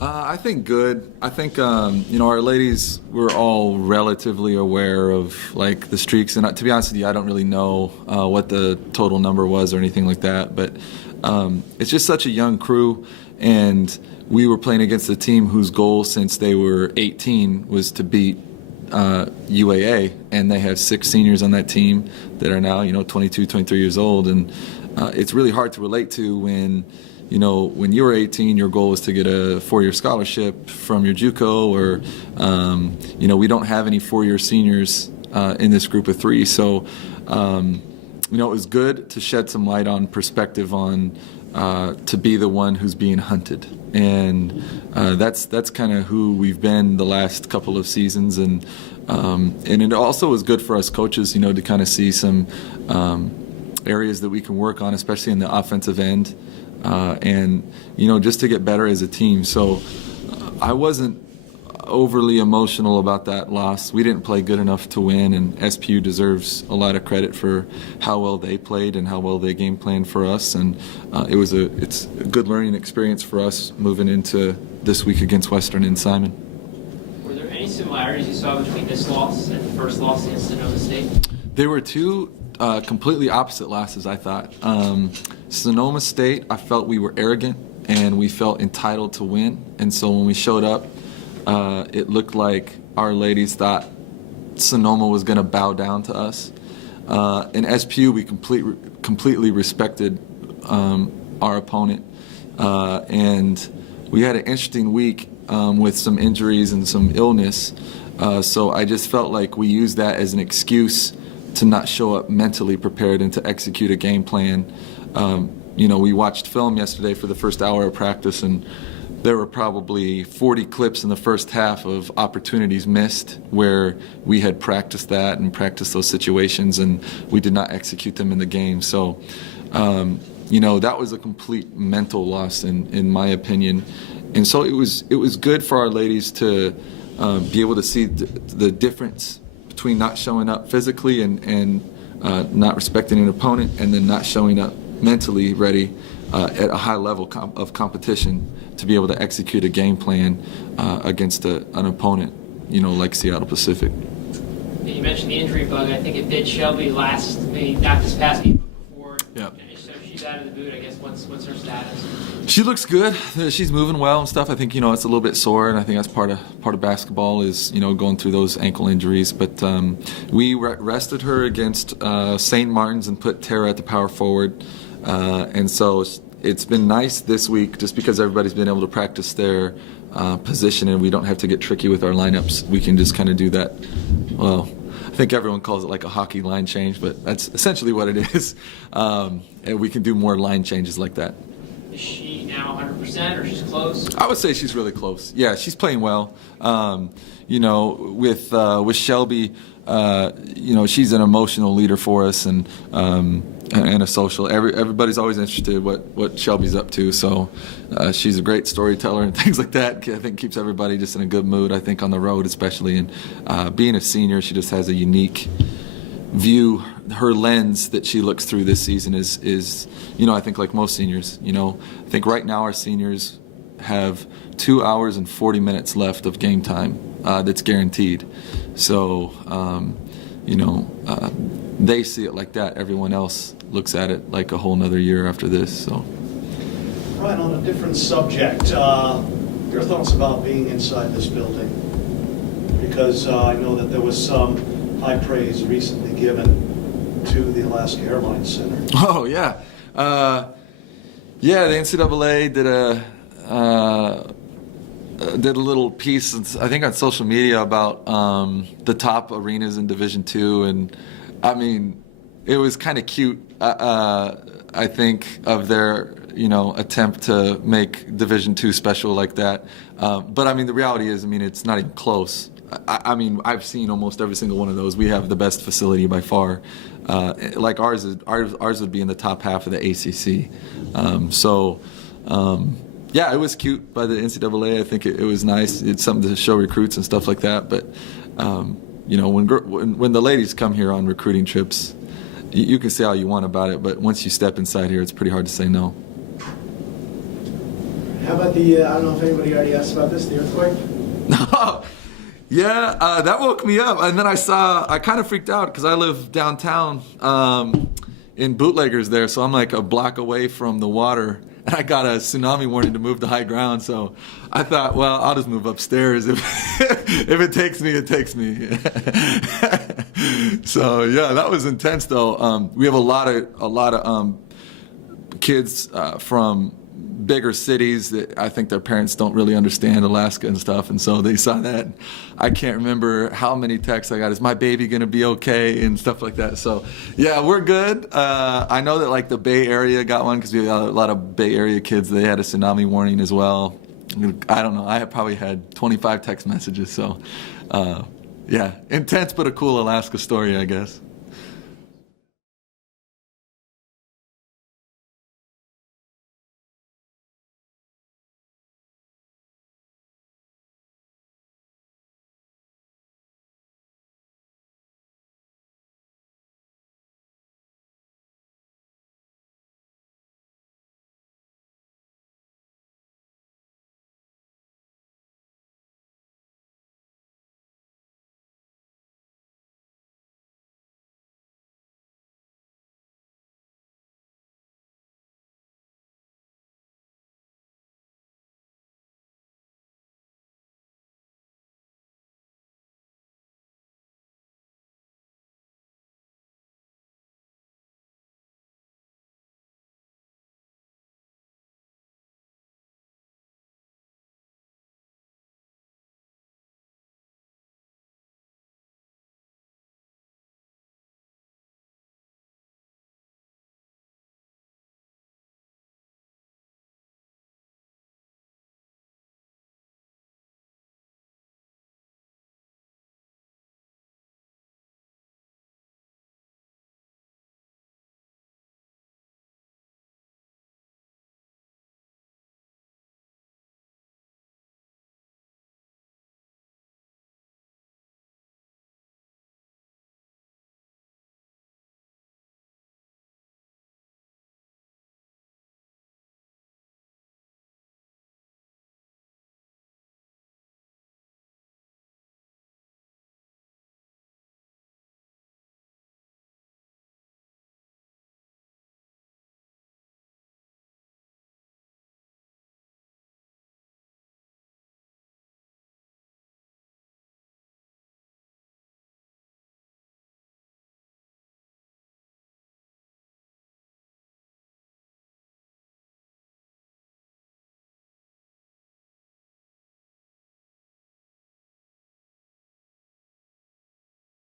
I think good. I think our ladies were all relatively aware of like the streaks, and to be honest with you, I don't really know what the total number was or anything like that. But it's just such a young crew, and we were playing against a team whose goal since they were 18 was to beat UAA, and they have 6 seniors on that team that are now 22, 23 years old, and it's really hard to relate to when. When you were 18, your goal was to get a 4-year scholarship from your JUCO, or, we don't have any 4-year seniors in this group of 3. So, it was good to shed some light on perspective on to be the one who's being hunted. And that's kind of who we've been the last couple of seasons. And it also was good for us coaches, to kind of see some areas that we can work on, especially in the offensive end. And just to get better as a team. So I wasn't overly emotional about that loss. We didn't play good enough to win, and SPU deserves a lot of credit for how well they played and how well they game planned for us. And it's a good learning experience for us moving into this week against Western and Simon. Were there any similarities you saw between this loss and the first loss against Sonoma State? There were 2 completely opposite losses, I thought. Sonoma State, I felt we were arrogant and we felt entitled to win. And so when we showed up, it looked like our ladies thought Sonoma was going to bow down to us. In SPU, we completely respected our opponent. And we had an interesting week with some injuries and some illness. So I just felt like we used that as an excuse to not show up mentally prepared and to execute a game plan. We watched film yesterday for the first hour of practice, and there were probably 40 clips in the first half of opportunities missed where we had practiced that and practiced those situations, and we did not execute them in the game. So, that was a complete mental loss in my opinion. And so it was good for our ladies to be able to see the difference between not showing up physically and not respecting an opponent, and then not showing up mentally ready at a high level of competition to be able to execute a game plan against an opponent, like Seattle Pacific. You mentioned the injury bug. I think it bit Shelby not this past game, but before. Yeah. So she's out of the boot, I guess. What's her status? She looks good. She's moving well and stuff. I think it's a little bit sore, and I think that's part of basketball is going through those ankle injuries. But we rested her against St. Martin's and put Tara at the power forward, and so it's been nice this week just because everybody's been able to practice their position, and we don't have to get tricky with our lineups. We can just kind of do that. Well, I think everyone calls it like a hockey line change, but that's essentially what it is. And we can do more line changes like that. Is she now 100% or she's close? I would say she's really close. Yeah, she's playing well. With Shelby, she's an emotional leader for us and a social. Everybody's always interested what Shelby's up to. So she's a great storyteller and things like that. I think keeps everybody just in a good mood. I think on the road especially, and being a senior, she just has a unique view. Her lens that she looks through this season is I think like most seniors, I think right now our seniors have 2 hours and 40 minutes left of game time that's guaranteed. So, they see it like that. Everyone else looks at it like a whole nother year after this. So, Ryan, on a different subject, your thoughts about being inside this building? Because I know that there was some high praise recently given to the Alaska Airlines Center. Oh, yeah. The NCAA did a little piece, I think on social media, about the top arenas in Division II, and I mean, it was kind of cute, I think, of their attempt to make Division II special like that. But I mean, the reality is, it's not even close. I've seen almost every single one of those. We have the best facility by far. Like ours would be in the top half of the ACC. It was cute by the NCAA. I think it was nice. It's something to show recruits and stuff like that. But when the ladies come here on recruiting trips, you can say all you want about it, but once you step inside here, it's pretty hard to say no. How about about the, I don't know if anybody already asked about this, the earthquake? Yeah, that woke me up. And then I kind of freaked out because I live downtown in Bootleggers there. So I'm like a block away from the water. And I got a tsunami warning to move to high ground. So I thought, well, I'll just move upstairs. If it takes me, it takes me. So yeah, that was intense though. We have a lot of kids from bigger cities that I think their parents don't really understand Alaska and stuff, and so they saw that. I can't remember how many texts I got. Is my baby gonna be okay and stuff like that? So yeah, we're good. I know that like the Bay Area got one because we got a lot of Bay Area kids. They had a tsunami warning as well. I don't know. I probably had 25 text messages. So yeah, intense but a cool Alaska story, I guess.